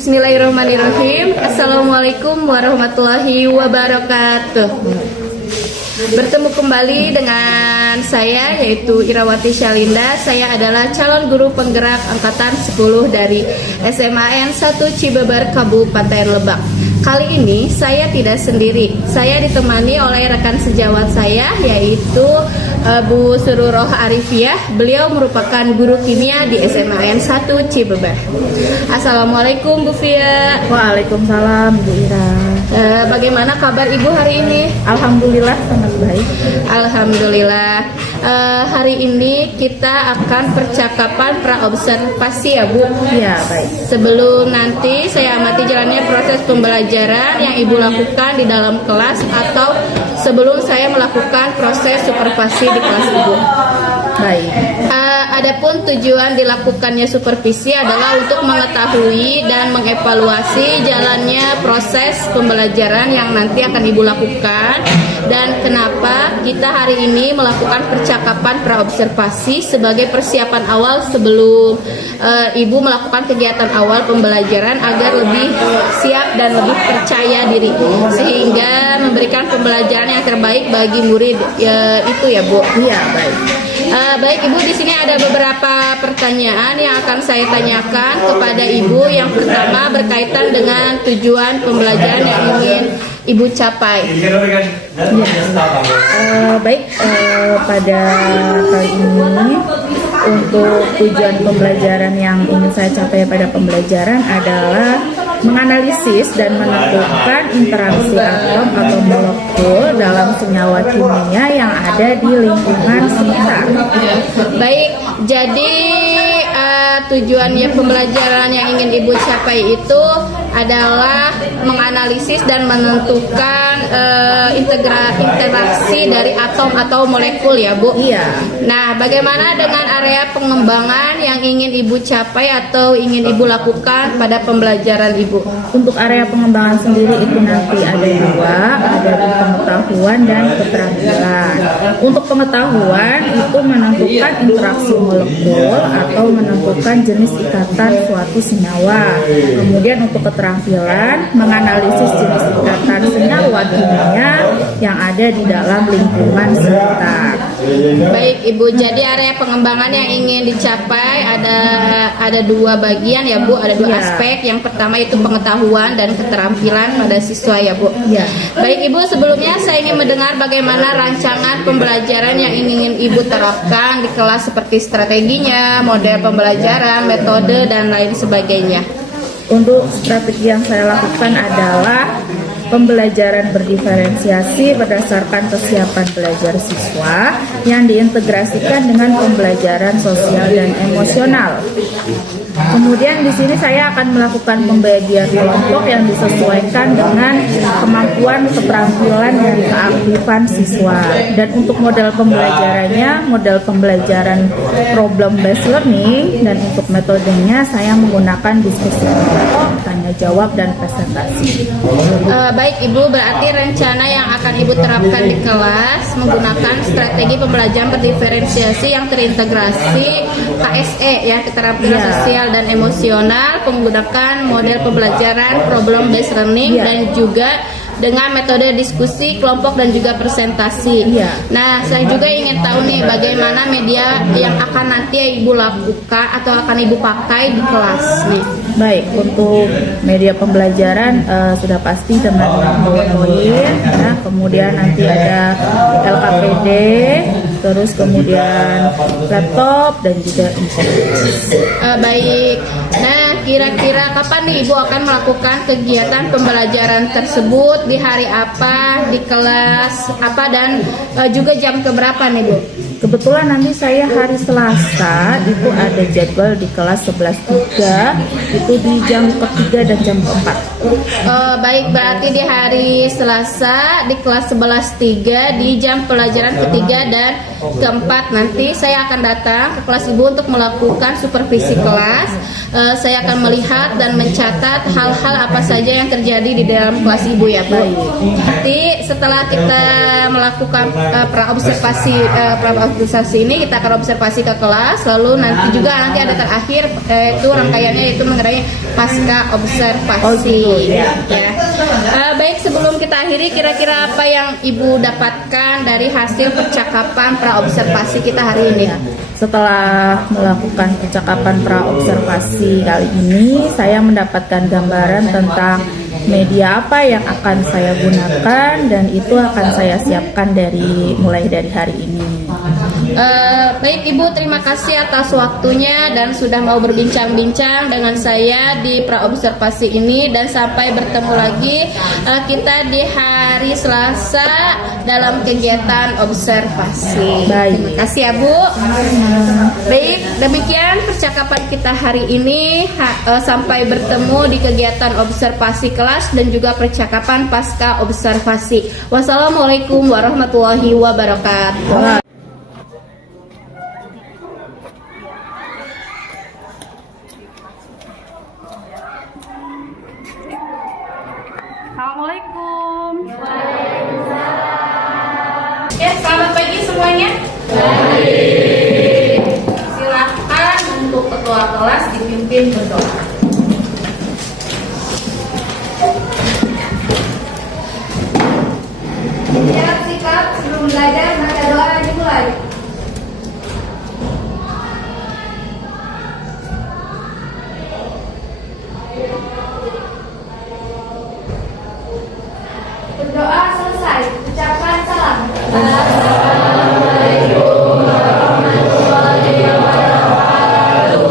Bismillahirrahmanirrahim. Assalamualaikum warahmatullahi wabarakatuh. Bertemu kembali dengan saya, yaitu Irawati Syalinda. Saya adalah calon guru penggerak angkatan 10 dari SMAN 1 Cibeber, Kabupaten Lebak. Kali ini saya tidak sendiri. Saya ditemani oleh rekan sejawat saya, yaitu Bu Sururoh Arifiah. Beliau merupakan guru kimia di SMAN 1 Cibeber. Assalamualaikum Bu Fia. Waalaikumsalam Bu Ira. Bagaimana kabar Ibu hari ini? Alhamdulillah sangat baik. Alhamdulillah. Hari ini kita akan percakapan praobservasi ya Bu. Iya, baik. Sebelum nanti saya amati jalannya proses pembelajaran yang Ibu lakukan di dalam kelas, atau sebelum saya melakukan proses supervisi di kelas Ibu. Baik. Adapun tujuan dilakukannya supervisi adalah untuk mengetahui dan mengevaluasi jalannya proses pembelajaran yang nanti akan Ibu lakukan, dan kenapa kita hari ini melakukan percakapan praobservasi sebagai persiapan awal sebelum Ibu melakukan kegiatan awal pembelajaran agar lebih siap dan lebih percaya diri, sehingga memberikan pembelajaran yang terbaik bagi murid itu ya Bu. Iya, baik. Baik Ibu, di sini ada beberapa pertanyaan yang akan saya tanyakan kepada Ibu. Yang pertama berkaitan dengan tujuan pembelajaran yang ingin Ibu capai. Baik, pada kali ini untuk tujuan pembelajaran yang ingin saya capai pada pembelajaran adalah menganalisis dan menentukan interaksi atom atau molekul dalam senyawa kimia yang ada di lingkungan sekitar. Baik, jadi tujuannya pembelajaran yang ingin Ibu capai itu adalah menganalisis dan menentukan interaksi dari atom atau molekul ya Bu. Iya. Nah, bagaimana dengan area pengembangan yang ingin Ibu capai atau ingin Ibu lakukan pada pembelajaran Ibu? Untuk area pengembangan sendiri itu nanti ada dua, ada pengetahuan dan keterampilan. Untuk pengetahuan itu menentukan interaksi molekul atau menentukan jenis ikatan suatu senyawa. Kemudian untuk keterampilan menganalisis jenis ikatan senyawa kimia yang ada di dalam lingkungan sekitar. Baik Ibu, jadi area pengembangan yang ingin dicapai ada dua bagian ya Bu, ada dua aspek. Yang pertama itu pengetahuan dan keterampilan pada siswa ya Bu. Ya. Baik Ibu, sebelumnya saya ingin mendengar bagaimana rancangan pembelajaran yang ingin Ibu terapkan di kelas, seperti strateginya, model pembelajaran, metode dan lain sebagainya. Untuk strategi yang saya lakukan adalah pembelajaran berdiferensiasi berdasarkan kesiapan belajar siswa yang diintegrasikan dengan pembelajaran sosial dan emosional. Kemudian di sini saya akan melakukan pembagian kelompok yang disesuaikan dengan kemampuan, keterampilan, dan keaktifan siswa. Dan untuk model pembelajarannya, model pembelajaran problem based learning, dan untuk metodenya saya menggunakan diskusi kelompok, tanya jawab, dan presentasi. Baik Ibu, berarti rencana yang akan Ibu terapkan di kelas menggunakan strategi pembelajaran berdiferensiasi yang terintegrasi KSE ya, keterampilan sosial dan emosional, menggunakan model pembelajaran problem based learning, dan juga dengan metode diskusi kelompok dan juga presentasi. Nah, saya juga ingin tahu nih bagaimana media yang akan nanti Ibu lakukan atau akan Ibu pakai di kelas nih. Baik, untuk media pembelajaran sudah pasti dengan PowerPoint, ya, kemudian nanti ada LKPD, terus kemudian laptop dan juga baik. Nah, kira-kira kapan nih Ibu akan melakukan kegiatan pembelajaran tersebut, di hari apa, di kelas apa, dan juga jam keberapa nih Bu? Kebetulan nanti saya hari Selasa itu ada jadwal di kelas 11.3, itu di jam ketiga dan jam keempat. Baik, berarti di hari Selasa di kelas 11.3 di jam pelajaran ketiga dan keempat nanti saya akan datang ke kelas Ibu untuk melakukan supervisi kelas. Saya akan melihat dan mencatat hal-hal apa saja yang terjadi di dalam kelas Ibu ya Bu. Nanti setelah kita melakukan praobservasi ini kita akan observasi ke kelas, lalu nanti ada terakhir itu rangkaiannya itu mengenai pasca observasi. Ya. Baik, sebelum kita akhiri, kira-kira apa yang Ibu dapatkan dari hasil percakapan praobservasi kita hari ini? Setelah melakukan percakapan praobservasi kali ini, saya mendapatkan gambaran tentang media apa yang akan saya gunakan dan itu akan saya siapkan mulai dari hari ini. Baik Ibu, terima kasih atas waktunya dan sudah mau berbincang-bincang dengan saya di praobservasi ini, dan sampai bertemu lagi kita di hari Selasa dalam kegiatan observasi. Baik. Terima kasih ya Bu. Baik, demikian percakapan kita hari ini. Sampai bertemu di kegiatan observasi kelas dan juga percakapan pasca observasi. Wassalamualaikum warahmatullahi wabarakatuh. Assalamualaikum. Ya, selamat pagi semuanya. Baik. Silakan untuk ketua kelas dipimpin berdoa. Siap sikap sebelum belajar maka doa dimulai. Berdoa selesai, ucapkan salam. Assalamualaikum warahmatullahi wabarakatuh.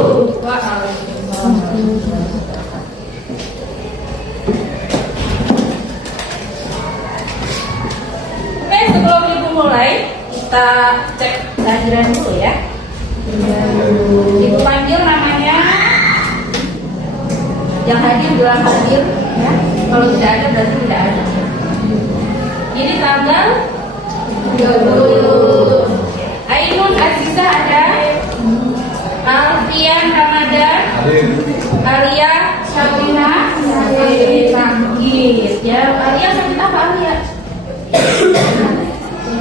Oke, sebelum Ibu mulai, kita cek kehadiran dulu ya. Ibu panggil namanya. Yang hadir bilang hadir ya. Kalau tidak ada berarti tidak ada. Ini tanggal 20. Ainun Azizah ada. Alfian Ramadan. Alia Syafina. Sakit ya. Alia sakit apa Alia?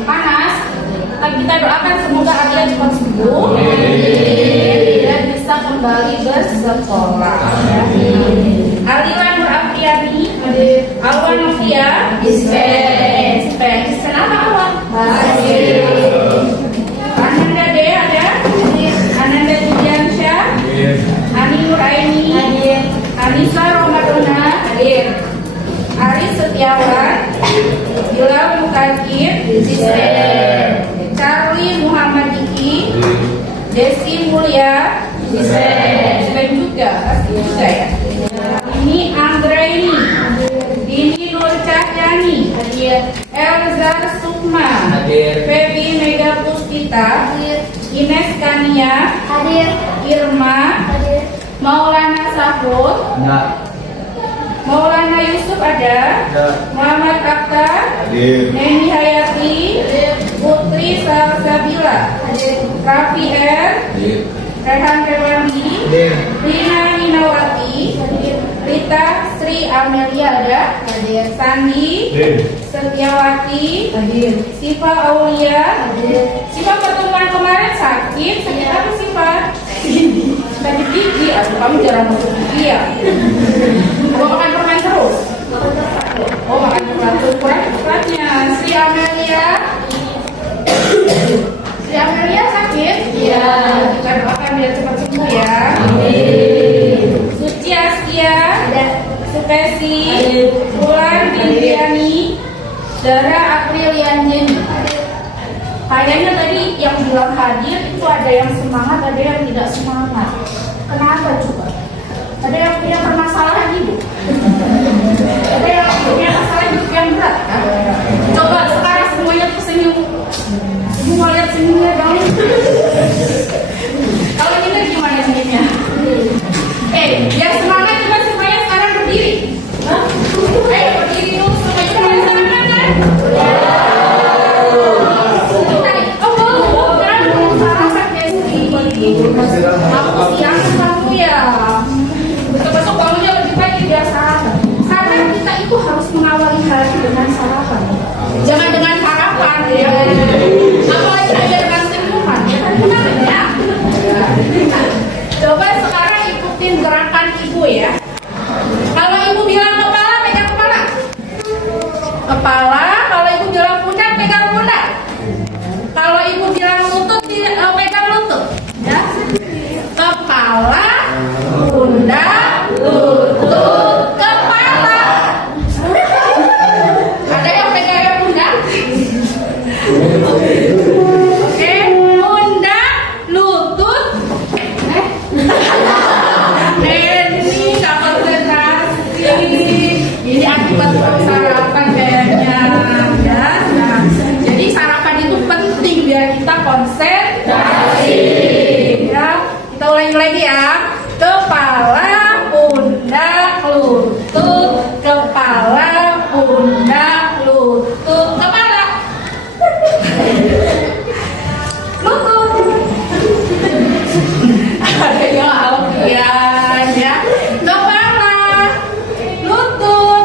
Panas. Kita doakan semoga Alia cepat sembuh dan bisa kembali bersekolah. Aliwan Nurafiani, Alwan Novia, dispen apa Alwan? Ananda D ada, Ananda Juliansyah, Ani Nuraini, Anissa Romadona, Aris Setiawan, Bilal Mukakir, dispen. Charlie Muhammad Diki, Desi Mulia, dispen juga, pasti juga ya. Ini Anggraini, Dini Nur Cahyani, Elzar Sukma, Febi Mega Puspita, Ines Kania, Irma, Maulana Safur, Maulana Yusuf ada, Muhammad Akhtar, Neni Hayati, Putri Salsabila, Raffi R, Rehan Rewandi, Rina Ninawati, Rita Sri Amelia ada, Sandi, Setiawati, Siva Aulia. Siva pertemuan kemarin sakit apa Siva? Sakit gigi, kamu jarang masuk gigi ya? Mau makan permen terus? Oh, makan permen terus, kurang cepatnya. Sri Amelia. Sri Amelia sakit? Iya. Kita doakan biar cepat sembuh ya. Suci Astia, Sukesi, Wulan Bintiani, Dara Aprilian Jenny. Kayaknya tadi yang bilang hadir itu ada yang semangat, ada yang tidak semangat. Kenapa coba? Ada yang punya permasalahan hidup, ada yang punya masalah hidup yang berat kan? Coba sekarang semuanya tersenyum. Semua lihat senyumnya dong. Kalau ini gimana senyumnya? Yang semangat juga semuanya sekarang berdiri. ulangi lagi ya. Kepala, pundak, lutut, kepala, pundak, lutut, kepala, lutut. Ada yang alfian ya. Kepala, lutut.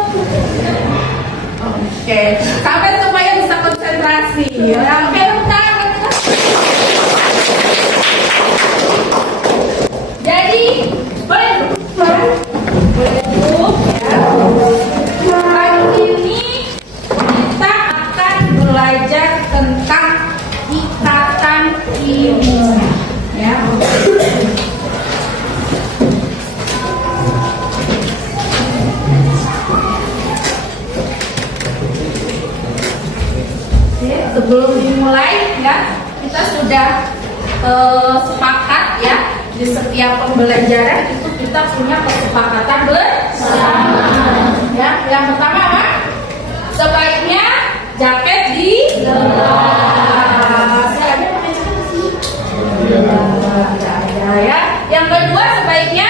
Oke, sampai supaya bisa konsentrasi. Ya, oke, bentar. Jadi, boleh duduk ya. Hari ini kita akan belajar tentang ikatan imun ya. Oke, sebelum dimulai ya, kita sudah sepakat ya, di setiap pembelajaran itu kita punya kesepakatan bersama. Ya, yang pertama apa? Sebaiknya jaket dilepas. Ya, ada pakai jaket di sini? Ada ya. Yang kedua sebaiknya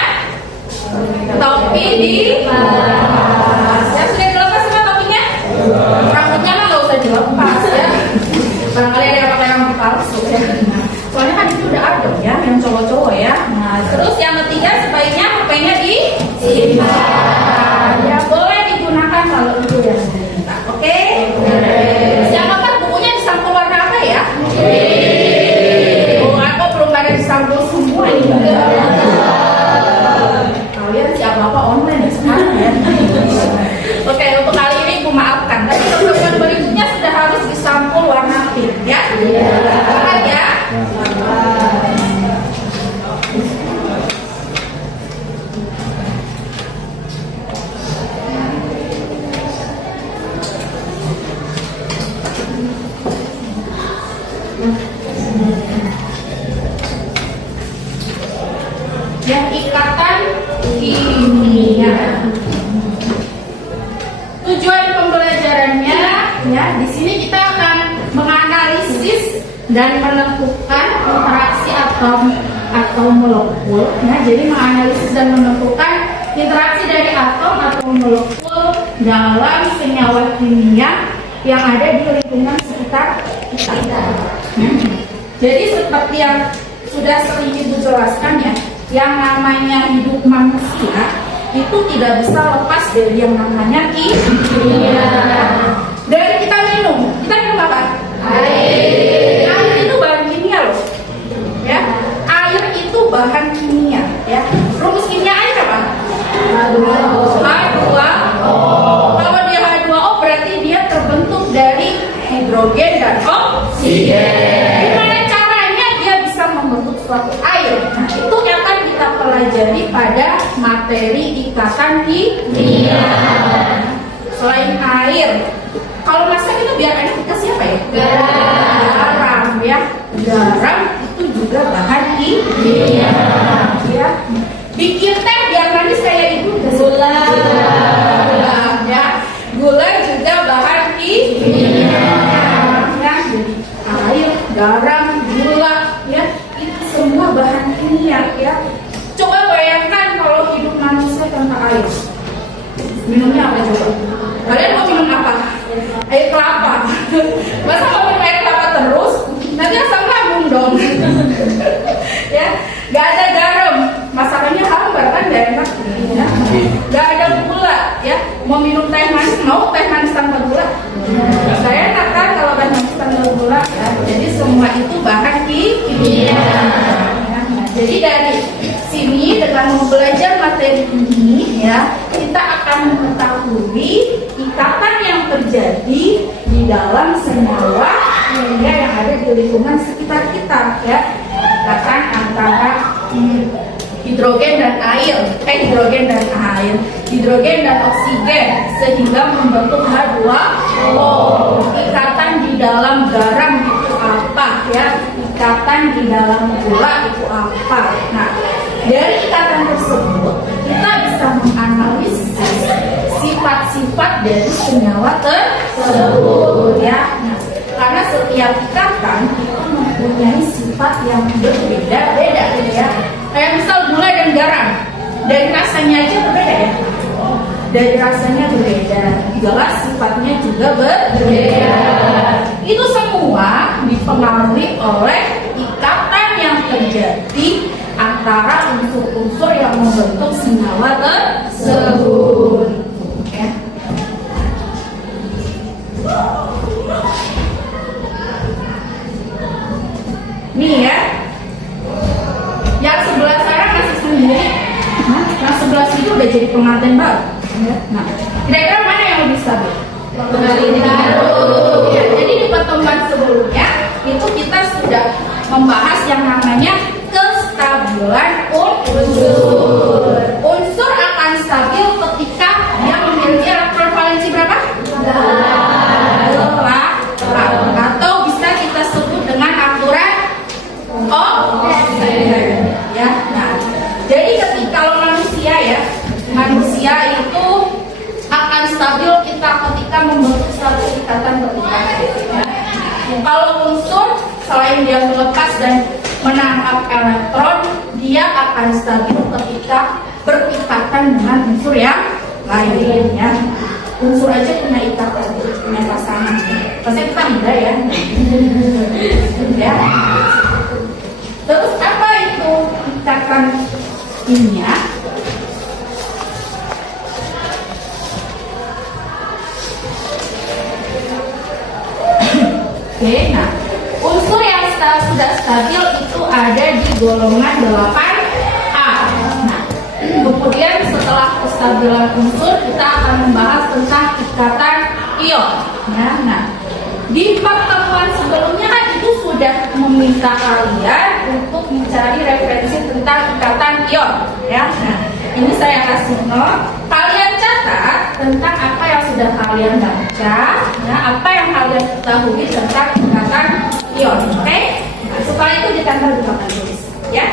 topi dilepas. Ya, sudah dilepas semua topinya? Rambutnya mah nggak usah dilepas ya. Barangkali ada yang pakai rambut palsu ya. Soalnya kan itu udah ada ya, yang cowok-cowok ya. Nah, terus yang ketiga sebaiknya HP-nya disimpan. Ya, boleh digunakan kalau itu yang diminta. Oke? Siapa kan bukunya disampul warna apa ya? Oh, aku belum ada disampul semua ini. Kalian siapa apa online ya sekarang ya? Oke, untuk kali ini aku maafkan. Tapi pertemuan berikutnya sudah harus disampul warna pink ya. Sepakat ya? Yang ikatan kimia. Tujuan pembelajarannya ya, di sini kita akan menganalisis dan menentukan interaksi atau molekul ya. Jadi menganalisis dan menentukan interaksi dari atom atau molekul dalam senyawa kimia yang ada di lingkungan sekitar kita. Jadi seperti yang sudah sering Ibu jelaskan ya, yang namanya hidup manusia itu tidak bisa lepas dari yang namanya kimia. Dari kita minum apa? Air. Air itu bahan kimia loh. Ya, air itu bahan kimia. Ya, rumus kimia air apa? H2O. Kalau dia H2O berarti dia terbentuk dari hidrogen dan oksigen. Gimana caranya dia bisa membentuk suatu air? Nah, itu akan kita pelajari pada materi ikatan kimia. Selain air, kalau masak itu biar enak dikasih apa ya? Garam ya. Garam itu juga bahan kimia. Ya. Bikin teh biar manis kayak ibu gula. Ya. Gula juga bahan kimia. Ya. Jadi air, garam, gula ya, itu semua bahan kimia ya. Coba bayangkan kalau hidup manusia tanpa air. Minumnya apa coba? Kalian mau minum apa? Air kelapa. Masa mau minum air kelapa terus? Nanti asam lambung dong. Ya, gak ada garam, masakannya hambar kan gak enak. Ya. Gak ada gula, ya. Mau minum teh manis, mau teh manis tanpa gula? Gak enak kan kalau teh manis tanpa gula. Ya. Jadi semua itu bahan kimia. Ya. Nah, jadi dari sini dengan belajar materi ini ya, kita akan mengetahui ikatan yang terjadi di dalam senyawa kimia yang ada di lingkungan sekitar kita ya. Ikatan antara hidrogen dan oksigen sehingga membentuk H2O. Ikatan di dalam garam itu apa ya? Ikatan di dalam gula itu apa? Nah, dari ikatan tersebut kita bisa menganalisis sifat-sifat dari senyawa tersebut ya. Nah, karena setiap ikatan itu mempunyai sifat yang berbeda-beda ya. Kayak misal gula dan garam, dari rasanya aja berbeda ya. Dari rasanya berbeda, jelas sifatnya juga berbeda. Itu semua dipengaruhi oleh ikatan yang terjadi antara unsur-unsur yang membentuk senyawa tersebut. Ya. Nih ya, yang sebelah sana masih sendiri, yang sebelah situ udah jadi pengantin baru. Nah, kira-kira mana yang lebih stabil? Ya, jadi di pertemuan sebelumnya itu kita sudah membahas yang namanya kestabilan unsur. Unsur akan stabil ketika dia memiliki elektron valensi berapa? 8. Atau bisa kita sebut dengan aturan Ohm. Ya, nah, jadi ketika manusia itu akan stabil ketika membentuk satu ikatan vertikal. Kalau unsur selain dia melepas dan menangkap elektron, dia akan stabil ketika berikatan dengan unsur yang lain. Ya. Unsur aja punya ikatan, punya pasangan. Pasti kita enggak ya. Ya. Terus apa itu ikatan kimia? Oke, nah unsur yang sudah stabil itu ada di golongan 8A. Nah, kemudian setelah kestabilan unsur kita akan membahas tentang ikatan ion. Ya, nah di pertemuan sebelumnya kan itu sudah meminta kalian untuk mencari referensi tentang ikatan ion. Ya, nah ini saya kasih note. Kalian catat tentang apa yang sudah kalian baca, ya, apa yang kalian ketahui tentang ikatan ion. Oke? Nah, setelah itu ditempel di papan tulis, ya.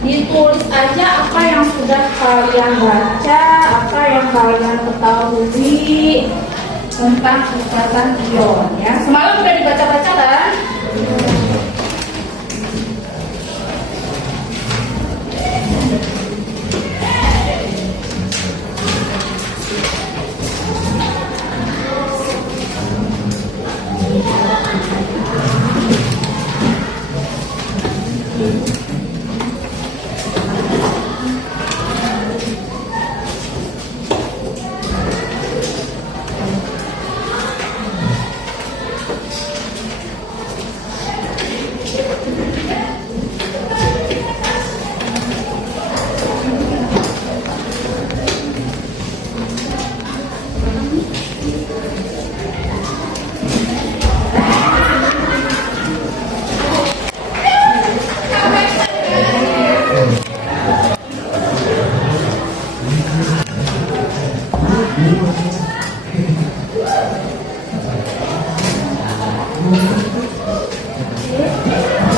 Ditulis aja apa yang sudah kalian baca, apa yang kalian ketahui tentang ikatan ion. Ya, semalam udah dibaca-baca kan?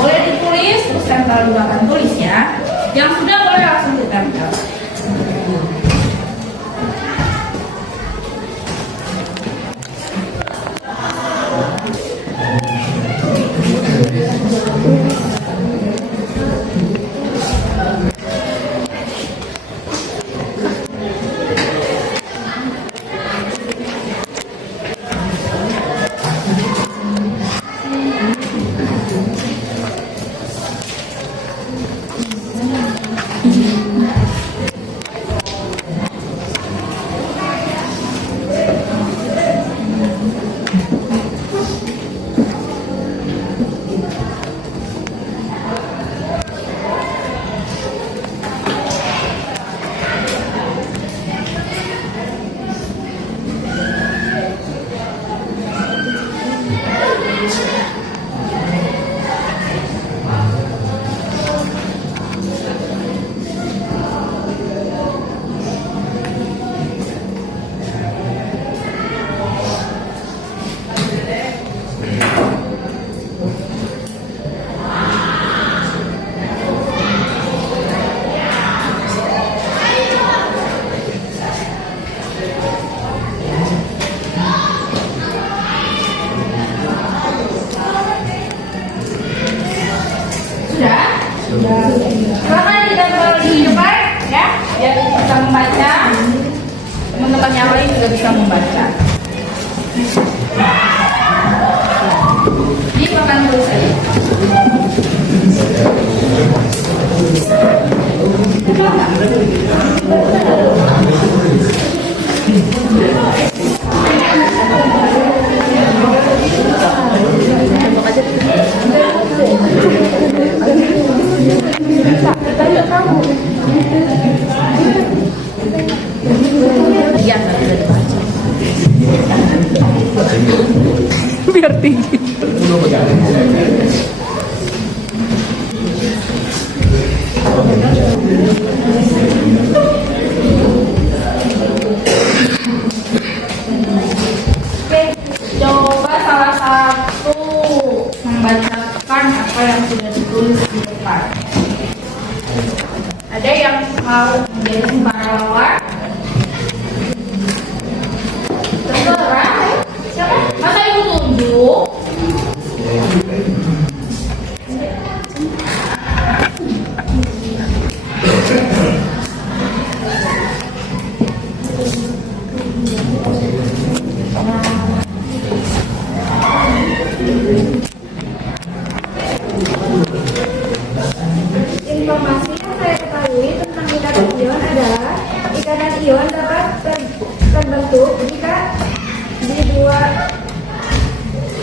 Boleh ditulis, terus tempel di papan tulis ya. Yang sudah boleh langsung ditempel. Silakan ditempel di depan ya, biar bisa membaca. Teman-teman yang lain juga bisa membaca. Dimakan dulu saja. Biar tinggi. Oke, coba salah satu membacakan apa yang sudah ditulis di depan. Ada yang mau menjadi sukarelawan? Terserah. Siapa? Masa ibu tunjuk? Informasi yang saya ketahui tentang ikatan ion adalah ikatan ion dapat terbentuk jika di dua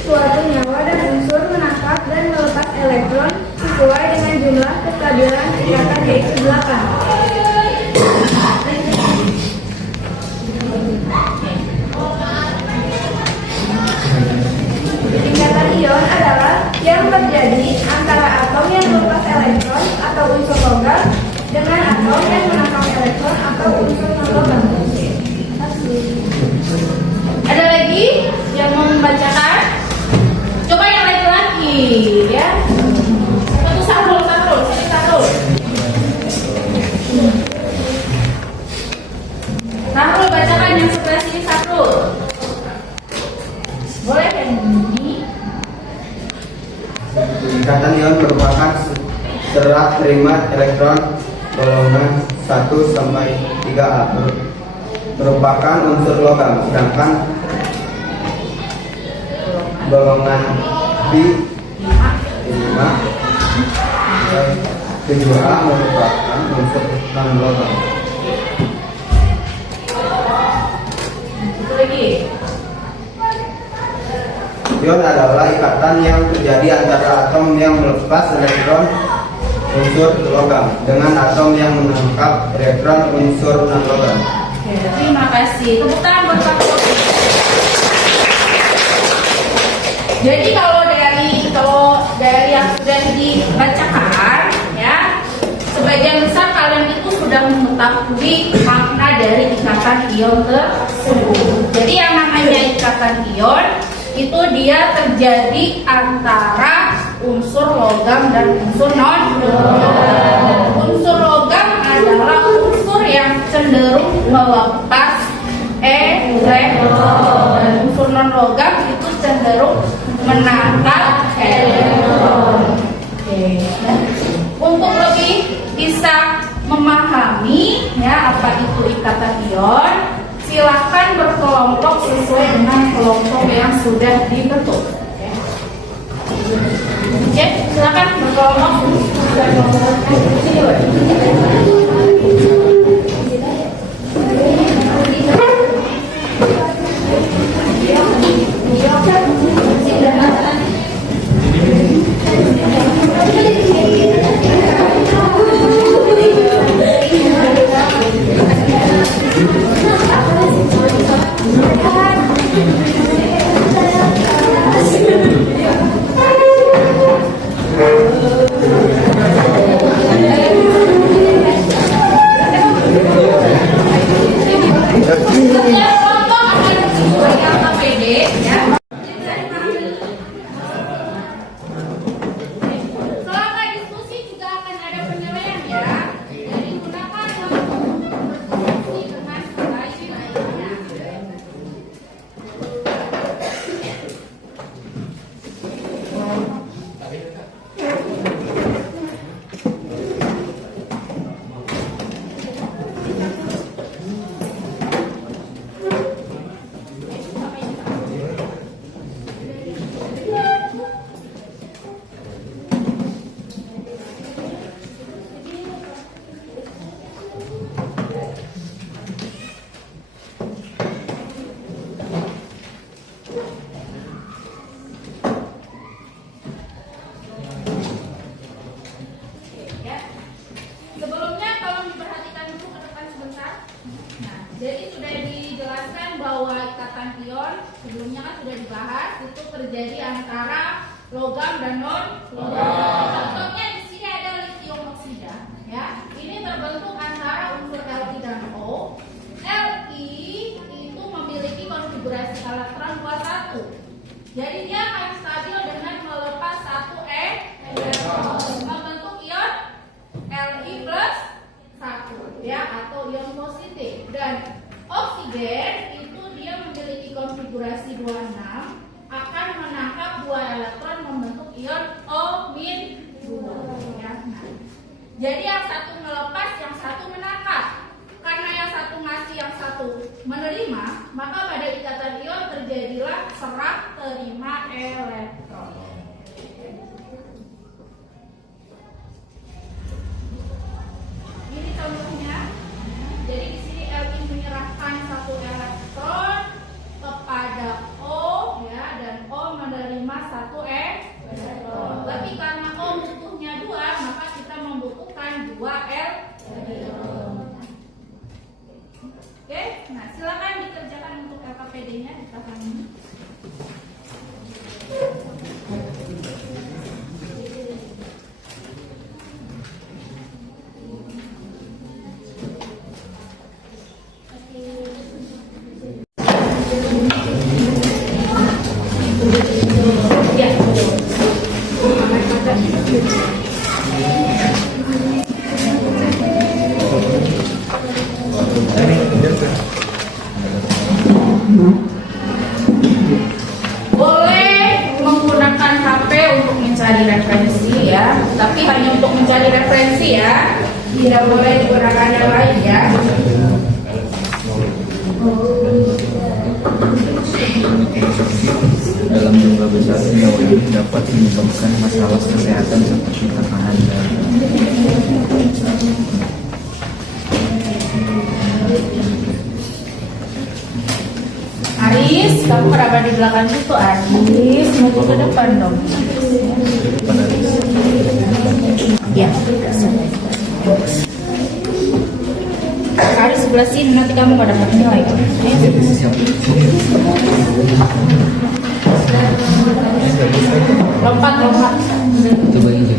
suatu nyawa dan unsur menangkap dan melepas elektron sesuai dengan jumlah kestabilan ikatan yaitu 8. Ikatan ion adalah yang terjadi antara atom yang melepas elektron atau unsur logam dengan atom yang menangkap elektron atau unsur non-logam. Ada lagi yang mau membacakan? Coba yang laki-laki ya. Satu Sahrul. Sahrul bacakan yang sebelah sini Sahrul. Boleh yang ini? Ikatan ion merupakan serah terima elektron golongan 1 sampai 3A merupakan unsur logam, sedangkan golongan Pi 5 7A merupakan unsur non logam. Satu lagi. Ion adalah ikatan yang terjadi antara atom yang melepas elektron unsur logam dengan atom yang menangkap elektron unsur non logam. Oke, terima kasih. Tepuk tangan buat Pak Kopi. Jadi kalau dari yang sudah dibacakan ya, sebagian besar kalian itu sudah mengetahui makna dari ikatan ion tersebut. Jadi yang namanya ikatan ion itu dia terjadi antara unsur logam dan unsur non logam. Unsur logam adalah unsur yang cenderung melepas elektron dan unsur non logam itu cenderung menangkap elektron. Oke. Untuk lebih bisa memahami ya apa itu ikatan ion, silahkan berkelompok sesuai dengan kelompok yang sudah dibentuk. Oke, silakan berkelompok. terjadi antara logam dan non logam. Contohnya di sini ada litium oksida, ya. Ini terbentuk antara unsur Li dan O. Li itu memiliki konfigurasi elektron 21. Jadi dia akan stabil dengan melepas satu elektron, membentuk ion Li plus 1, ya, atau ion positif. Dan oksigen itu dia memiliki konfigurasi 26, akan menangkap 2 elektron membentuk ion O-2, ya. Nah, jadi yang satu melepas, yang satu menangkap. Karena yang satu ngasih, yang satu menerima, maka pada ikatan ion terjadilah serah terima elektron. Ini contohnya. Jadi di sini Li menyerahkan satu elektron kepada O, ya, dan O menerima satu elektron. Tapi karena O butuhnya 2, maka kita membutuhkan 2 elektron. Oke, nah silakan dikerjakan untuk LKPD-nya di belakang ini. Boleh menggunakan HP untuk mencari referensi, ya, tapi hanya untuk mencari referensi, ya, tidak boleh digunakan yang lain, ya. Dalam jumlah besar senyawa ini dapat menyebabkan masalah kesehatan seperti tekanan darah. Aris, kamu kenapa di belakang itu, Aris? Maju ke depan dong. Ya. Aris sebelah sini, nanti kamu gak dapat nilai. Lompat. Coba ini.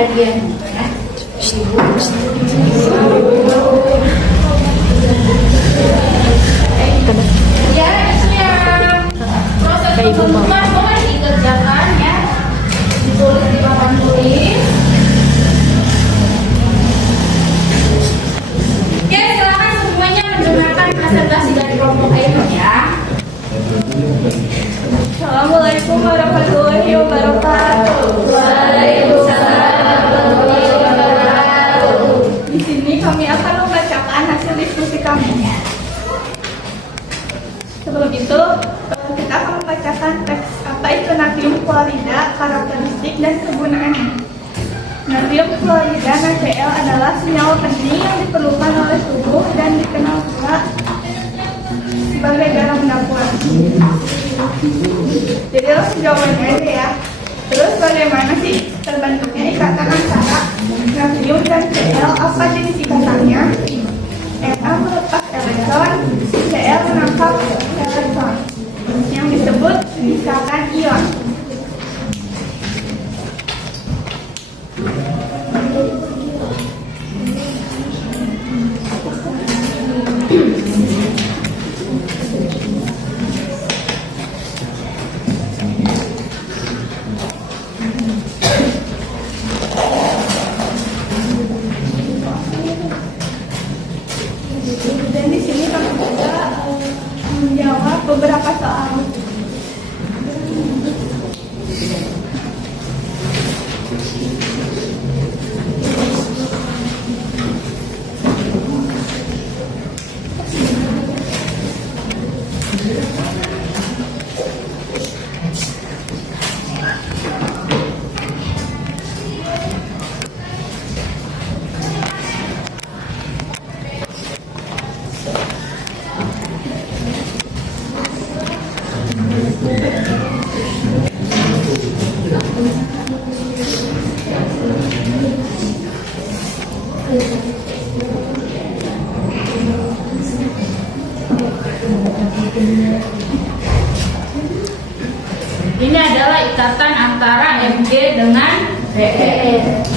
bagian ya itu yang proses pembentukan boleh dikerjakan ya, ditulis di papan tulis. Ya silakan semuanya mendengarkan presentasi dari kelompok Ainon ya. Assalamualaikum warahmatullahi wabarakatuh. Waalaikumsalam warahmatullahi wabarakatuh. Di sini kami akan membacakan hasil diskusi kami. Sebelum itu, kita akan membacakan teks apa itu natrium klorida, karakteristik dan kegunaannya. Natrium klorida NaCl adalah senyawa penting yang diperlukan oleh tubuh dan dikenal pula sebagai garam dapur. Jadi langsung jawabannya aja ya. Terus bagaimana sih terbentuknya ikatan antara natrium dan Cl? Apa jenis ikatannya? Na melepas elektron, Cl menangkap elektron, yang disebut ikatan ion. Dan di sini kami juga menjawab beberapa soal. Ini adalah ikatan antara Mg dengan Br.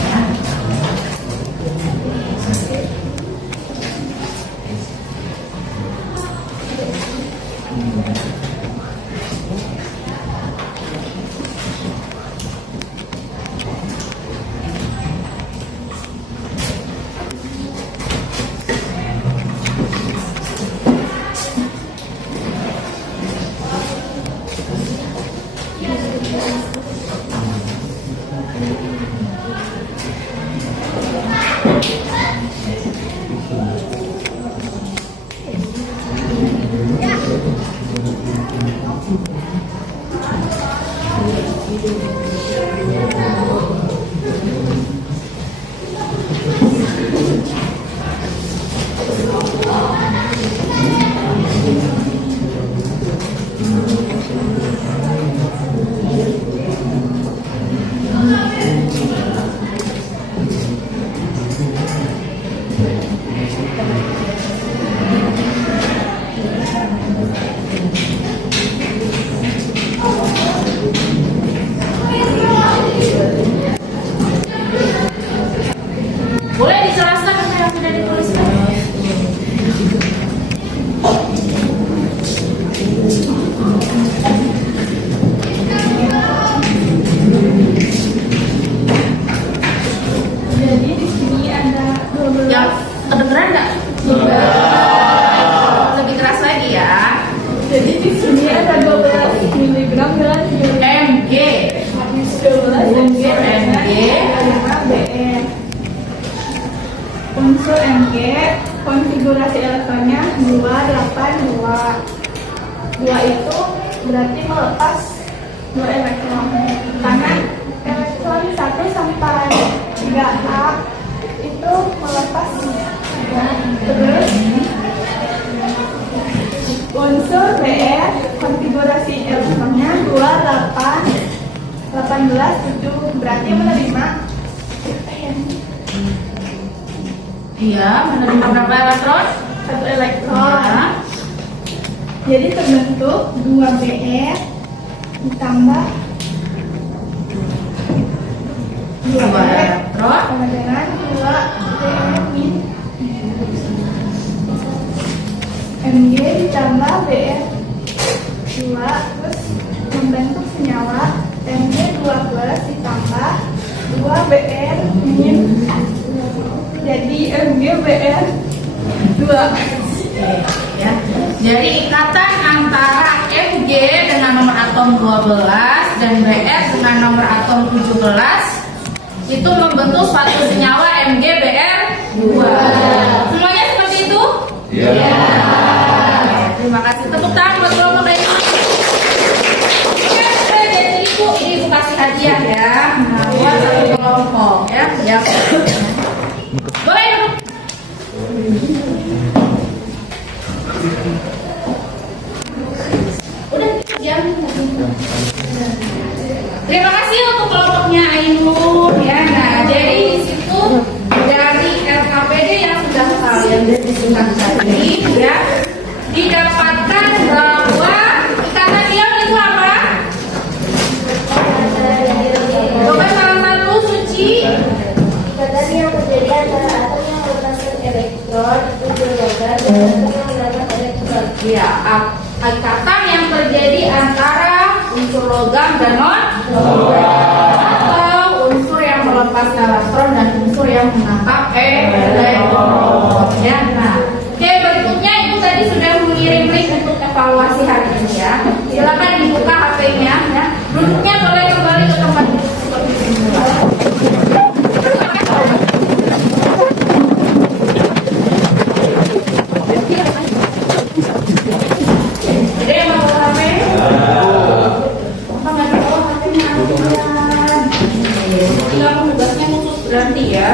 Boleh dijelaskan apa yang sudah dituliskan? Jadi di sini ada 12. Yang kedengeran nggak? Lebih keras lagi ya. Jadi di sini ada 12 miligram dan Mg 12 Mg Br. Unsur Mg, konfigurasi elektronnya 282. 2 itu berarti melepas 2 elektron. Karena elektron 1 sampai 3A itu melepas 3. Terus unsur Br, konfigurasi elektronnya 18, 7, berarti menerima Iya, menerima berapa elektron? 1 elektron. Ya. Jadi terbentuk 2 Br ditambah 2 2B Terus? sama dengan 2BR min MG ditambah BR 2 terus membentuk senyawa MG 2 plus ditambah 2BR min jadi MG BR 2. Ya. Jadi ikatan antara Mg dengan nomor atom 12 dan Br dengan nomor atom 17 itu membentuk suatu senyawa Mg Br 2. Semuanya seperti itu? Iya. Terima kasih. Tepuk tangan buat kelompok ini. Jadi ibu kasih hadiah ya. Nah, buat satu kelompok ya. Ya. Boleh duduk. Udah jam. Terima kasih untuk kelompoknya Ainun ya. Nah, jadi di situ dari LKPD yang sudah kalian diskusikan tadi ya, didapatkan bahwa ikatan ion itu apa? Coba salah satu Suci. Ikatan yang terjadi antara atom yang melepaskan elektron itu berlogam dan atom yang mendapat elektron. Ya, ikatan yang terjadi antara unsur logam dan atau unsur yang melepas elektron dan unsur yang menangkap elektron. Ya, nah, oke, berikutnya ibu tadi sudah mengirim link untuk evaluasi hari ini ya. Silakan dibuka HP-nya ya. Duduknya boleh kembali ke tempat seperti semula. Jadi yang mau HP? Apa nggak ada HP-nya? Tinggal tugasnya khusus berarti ya.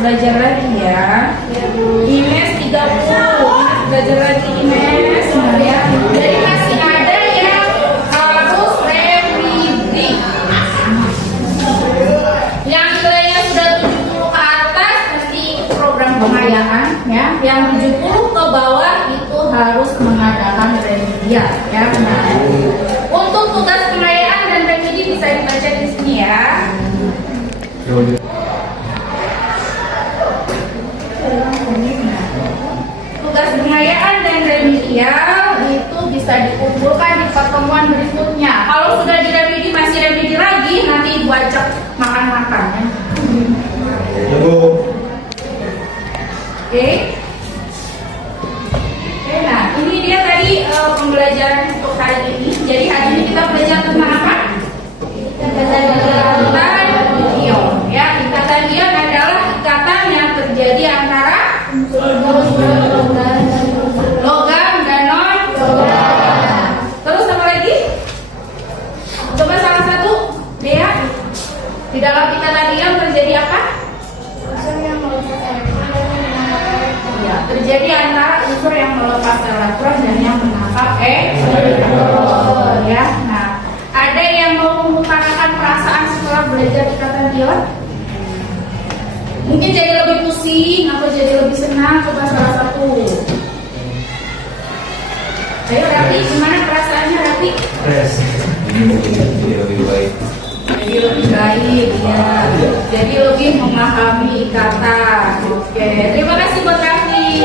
belajar lagi ya. Ines 30, Ines belajar lagi Ines. Nah, ya. Jadi masih ada yang pengayaan ya. Nah, untuk tugas pengayaan dan remedi bisa dibaca di sini ya. Tugas pengayaan dan remedial itu bisa dikumpulkan di pertemuan berikutnya. Kalau sudah di remedi masih remedi lagi, nanti ibu ajak makan-makan ya. Oke. Oke, nah ini dia tadi pembelajaran untuk hari ini. Jadi hari ini kita belajar tentang apa? Ikatan ion. Ya, ikatan ion adalah ikatan yang terjadi antara logam dan non logam. Terus apa lagi? Coba salah satu, Dea. Di dalam ikatan ion terjadi apa? Ya, terjadi antara unsur yang melepas elektron dan yang menangkap elektron. Ya, nah, ada yang mau mengutarakan perasaan setelah belajar ikatan ion? Mungkin jadi lebih pusing atau jadi lebih senang, coba salah satu. Ayo Raffi, gimana perasaannya Raffi? Jadi lebih baik. Jadi lebih baik ya. Jadi lebih memahami ikatan. Oke, terima kasih buat Raffi.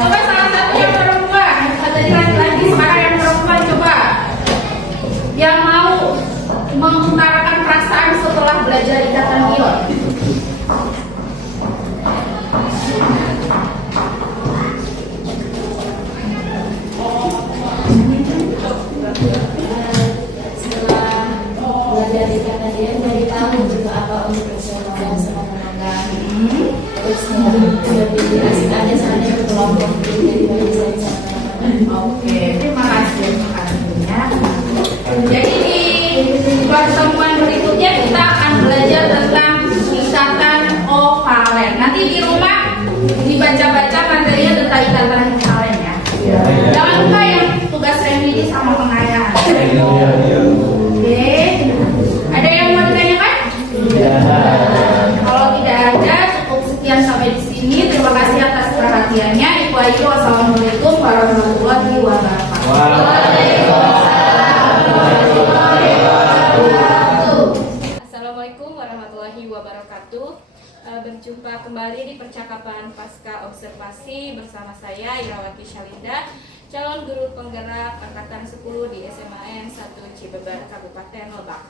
Coba salah satu yang perempuan, tadi laki-laki, sekarang yang perempuan coba. Yang mau mengutarakan perasaan setelah belajar ikatan ion. Setelah belajar ikatan ion jadi tahu juga apa untuk logam sama logam. Terus lebih asik aja soalnya berkelompok jadi bisa Oke, terima kasih ya. Jadi di pertemuan berikutnya kita akan belajar tentang ikatan kovalen. Nanti di rumah dibaca-baca materinya tentang ikatan kovalen ya. Jangan lupa yang tugas remedi sama pengayaan. Oke, ada yang mau ditanyakan? Kalau tidak ada, cukup sekian sampai di sini. Terima kasih atas perhatiannya. Ibu Ayu, wassalamualaikum warahmatullahi wabarakatuh. Assalamualaikum warahmatullahi wabarakatuh. Berjumpa kembali di percakapan pasca observasi bersama saya Irawati Syalinda, calon guru penggerak angkatan 10 di SMAN 1 Cibeber, Kabupaten Lebak.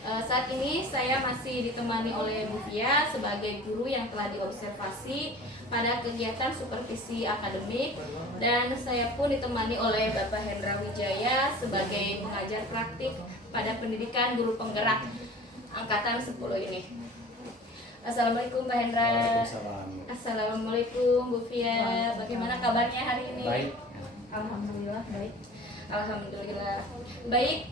Saat ini saya masih ditemani oleh Bu Fia sebagai guru yang telah diobservasi pada kegiatan supervisi akademik, dan saya pun ditemani oleh Bapak Hendra Wijaya sebagai pengajar praktik pada pendidikan guru penggerak angkatan 10 ini. Assalamualaikum Pak Hendra. Assalamualaikum Bu Fia. Bagaimana kabarnya hari ini? Baik. Alhamdulillah baik. Alhamdulillah baik.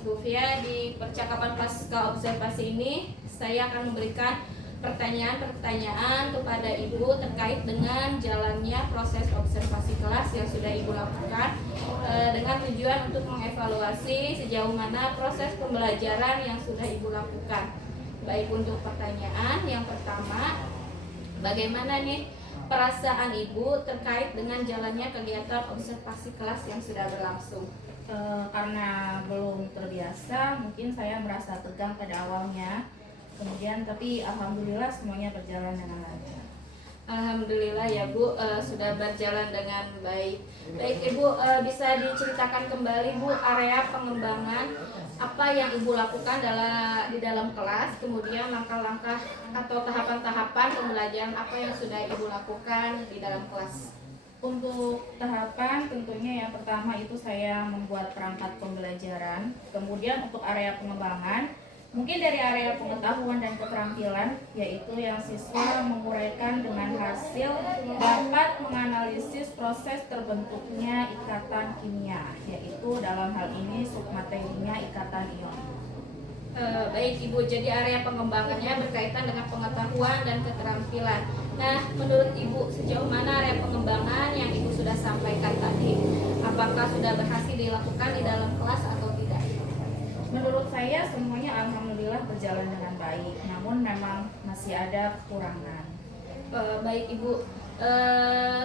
Bu Fia, di percakapan pasca observasi ini saya akan memberikan pertanyaan-pertanyaan kepada Ibu terkait dengan jalannya proses observasi kelas yang sudah Ibu lakukan, dengan tujuan untuk mengevaluasi sejauh mana proses pembelajaran yang sudah Ibu lakukan. Baik, untuk pertanyaan yang pertama, bagaimana nih perasaan Ibu terkait dengan jalannya kegiatan observasi kelas yang sudah berlangsung? Karena belum terbiasa, mungkin saya merasa tegang pada awalnya. Kemudian tapi alhamdulillah semuanya berjalan dengan lancar. Alhamdulillah ya Bu, sudah berjalan dengan baik. Baik Ibu, bisa diceritakan kembali Bu area pengembangan apa yang Ibu lakukan di dalam kelas, kemudian langkah-langkah atau tahapan-tahapan pembelajaran apa yang sudah Ibu lakukan di dalam kelas? Untuk tahapan tentunya yang pertama itu saya membuat perangkat pembelajaran. Kemudian untuk area pengembangan, mungkin dari area pengetahuan dan keterampilan, yaitu yang siswa menguraikan dengan hasil dapat menganalisis proses terbentuknya ikatan kimia, yaitu dalam hal ini submaterinya ikatan ion. Baik Ibu, jadi area pengembangannya berkaitan dengan pengetahuan dan keterampilan. Nah, menurut Ibu sejauh mana area pengembangan yang Ibu sudah sampaikan tadi? Apakah sudah berhasil dilakukan di dalam kelas atau tidak? Menurut saya semuanya alhamdulillah berjalan dengan baik, namun memang masih ada kekurangan. Baik Ibu,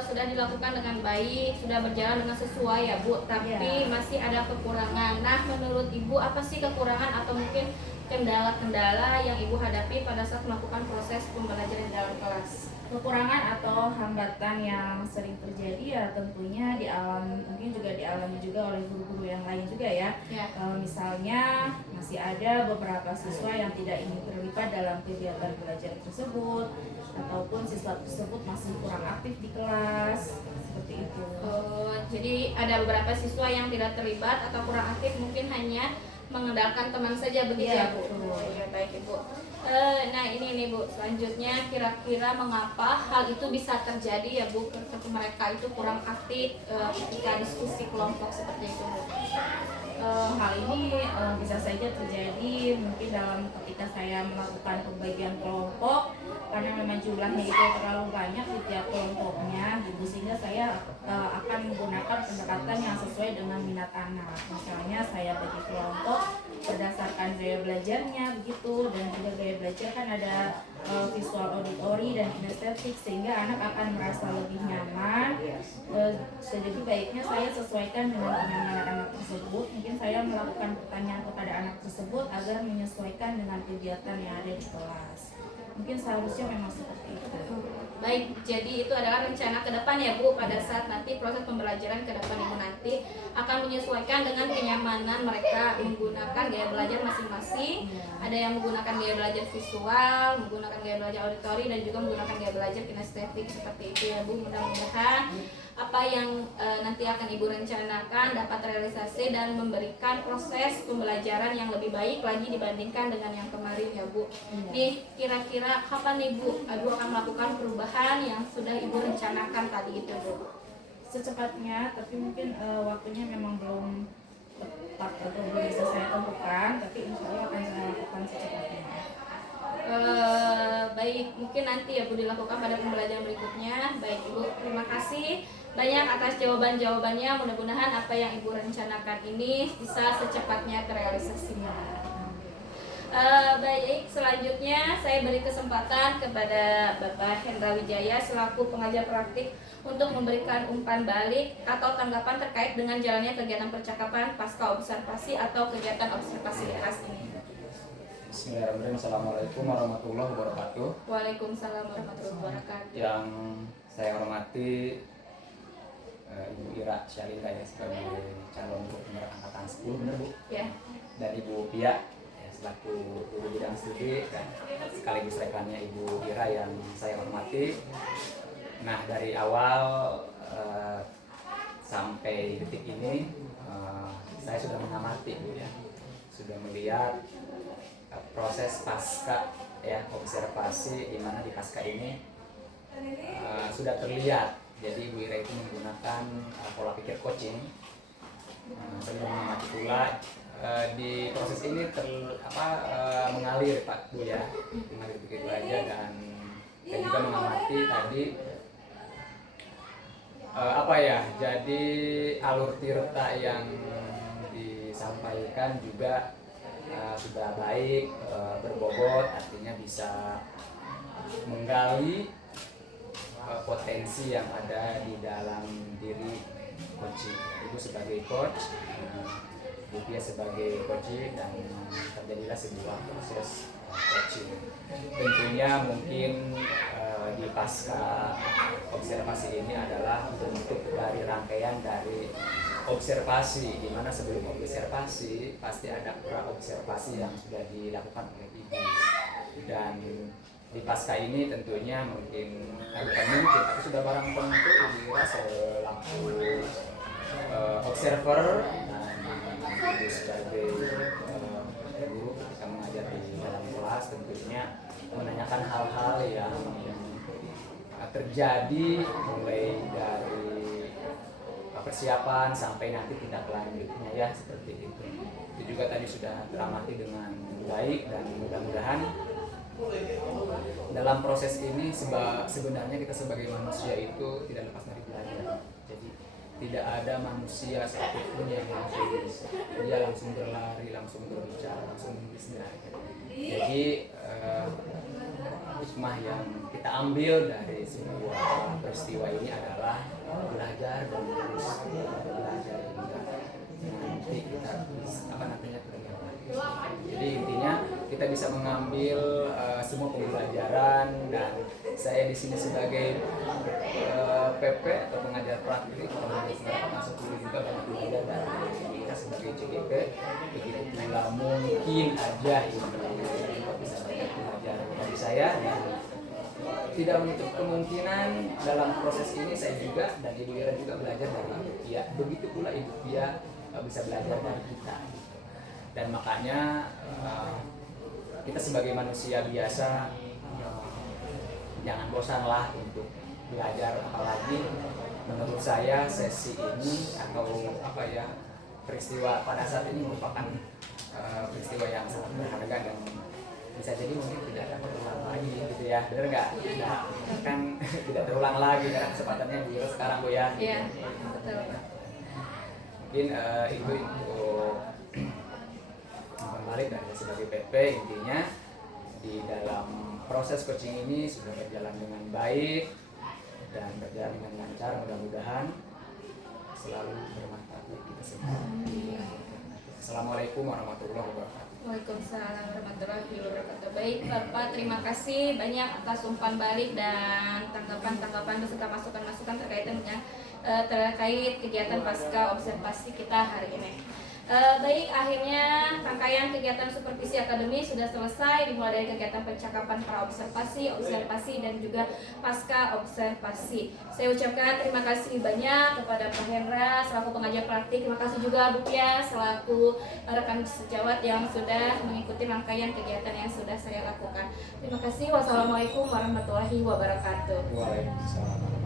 sudah dilakukan dengan baik, sudah berjalan dengan sesuai ya Bu, tapi masih ada kekurangan. Nah, menurut Ibu apa sih kekurangan atau mungkin kendala-kendala yang Ibu hadapi pada saat melakukan proses pembelajaran dalam kelas? Kekurangan atau hambatan yang sering terjadi ya tentunya mungkin juga dialami juga oleh guru-guru yang lain juga ya. Misalnya masih ada beberapa siswa yang tidak ingin terlibat dalam kegiatan belajar tersebut, ataupun siswa tersebut masih kurang aktif di kelas, seperti itu. Jadi ada beberapa siswa yang tidak terlibat atau kurang aktif, mungkin hanya mengandalkan teman saja begitu ya Bu? Ya, baik Ibu. Nah ini nih Bu, selanjutnya kira-kira mengapa hal itu bisa terjadi ya Bu, ketika mereka itu kurang aktif ketika diskusi kelompok seperti itu Bu? Hal ini bisa saja terjadi mungkin ketika saya melakukan pembagian kelompok, karena memang jumlahnya itu terlalu banyak di tiap kelompoknya gitu, sehingga saya akan menggunakan pendekatan yang sesuai dengan minat anak. Misalnya saya bagi kelompok berdasarkan gaya belajarnya begitu, dan juga gaya belajar kan ada visual auditory dan kinestetik, sehingga anak akan merasa lebih nyaman. Jadi baiknya saya sesuaikan dengan kenyamanan anak tersebut. Mungkin saya melakukan pertanyaan kepada anak tersebut agar menyesuaikan dengan kegiatan yang ada di kelas. Mungkin seharusnya memang seperti itu. Baik, jadi itu adalah rencana ke depan ya Bu, pada saat nanti proses pembelajaran ke depan Ibu nanti akan menyesuaikan dengan kenyamanan mereka menggunakan gaya belajar masing-masing. Ada yang menggunakan gaya belajar visual, menggunakan gaya belajar auditori, dan juga menggunakan gaya belajar kinestetik seperti itu ya Bu. Mudah-mudahan apa yang nanti akan Ibu rencanakan dapat realisasi dan memberikan proses pembelajaran yang lebih baik lagi dibandingkan dengan yang kemarin ya Bu. Nih, kira-kira kapan nih Bu, Ibu akan melakukan perubahan yang sudah Ibu rencanakan tadi itu Bu? Secepatnya, tapi mungkin waktunya memang belum tepat atau belum bisa saya tentukan, tapi insya Allah akan saya lakukan secepatnya. Baik, mungkin nanti ya Bu dilakukan pada pembelajaran berikutnya. Baik Ibu, terima kasih banyak atas jawaban-jawabannya. Mudah-mudahan apa yang Ibu rencanakan ini bisa secepatnya terrealisasinya. Baik, selanjutnya saya beri kesempatan kepada Bapak Hendra Wijaya selaku pengajar praktik untuk memberikan umpan balik atau tanggapan terkait dengan jalannya kegiatan percakapan pasca observasi atau kegiatan observasi kelas ini. Bismillahirrahmanirrahim. Assalamualaikum warahmatullahi wabarakatuh. Waalaikumsalam warahmatullahi wabarakatuh. Yang saya hormati Ibu Ira Syalinda ya, sebagai calon gubernur angkatan 10, benar Bu? Ya. Dan Ibu Pia ya, selaku guru bidang studi, dan sekaligus rekannya Ibu Ira yang saya hormati. Nah, dari awal sampai detik ini saya sudah mengamati Bu ya, sudah melihat proses pasca ya, observasi di mana di pasca ini sudah terlihat. Jadi Bu Ira itu menggunakan pola pikir coaching. Saya mengamati pula di proses ini mengalir Pak Bu ya, mengalir begitu aja. Dan saya juga mengamati tadi jadi alur tirta yang disampaikan juga sudah baik, berbobot, artinya bisa menggali potensi yang ada di dalam diri coach. Ibu sebagai coach, Bu Pia sebagai coach, dan terjadilah sebuah proses coaching. Tentunya mungkin di pasca observasi ini adalah bentuk dari rangkaian dari observasi, di mana sebelum observasi pasti ada pra-observasi yang sudah dilakukan oleh Ibu. Dan di pasca ini tentunya mungkin bukan mungkin, tapi sudah barang tentu Ibu Ira selaku observer dan Ibu sebagai guru ketika mengajar di dalam kelas tentunya menanyakan hal-hal yang terjadi mulai dari persiapan sampai nanti tindak lanjutnya ya, seperti itu. Itu juga tadi sudah teramati dengan baik, dan mudah-mudahan dalam proses ini sebenarnya kita sebagai manusia itu tidak lepas dari belajar. Jadi tidak ada manusia satupun yang langsung dia langsung berlari, langsung berbicara, langsung menulis. Jadi hikmah yang kita ambil dari sebuah peristiwa ini adalah belajar dan terus belajar hingga nanti kita bisa jadi intinya kita bisa mengambil semua pembelajaran, dan saya di sini sebagai PP atau pengajar praktik masuk dulu juga banyak belajar dari kita sebagai CGP. Begitu pula mungkin aja ini bisa banyak belajar dari saya, dan tidak menutup kemungkinan dalam proses ini saya juga dan Ibu Ira juga belajar dari Ibu Pia. Begitu pula Ibu Pia bisa belajar dari kita. Dan makanya kita sebagai manusia biasa jangan bosanlah untuk belajar, apalagi menurut saya sesi ini atau peristiwa pada saat ini merupakan peristiwa yang sangat berharga dan bisa jadi mungkin tidak akan terulang lagi gitu ya, benar nggak? Nah, kan tidak terulang lagi karena kesempatannya di sekarang Bu ya. Iya, betul. Mungkin Ibu kembali dari sebagai PP, intinya di dalam proses coaching ini sudah berjalan dengan baik dan berjalan dengan lancar, mudah-mudahan selalu bermanfaat bagi kita semua. Assalamualaikum warahmatullahi wabarakatuh. Waalaikumsalam warahmatullahi wabarakatuh. Baik Bapak, terima kasih banyak atas umpan balik dan tanggapan-tanggapan beserta masukan-masukan terkait dengan terkait kegiatan pasca observasi kita hari ini. Baik, akhirnya rangkaian kegiatan supervisi akademi sudah selesai, dimulai dari kegiatan percakapan pra observasi, dan juga pasca observasi. Saya ucapkan terima kasih banyak kepada Pak Hendra selaku pengajar praktik, terima kasih juga Bu Pia selaku rekan sejawat yang sudah mengikuti rangkaian kegiatan yang sudah saya lakukan. Terima kasih. Wassalamualaikum warahmatullahi wabarakatuh. Waalaikumsalam.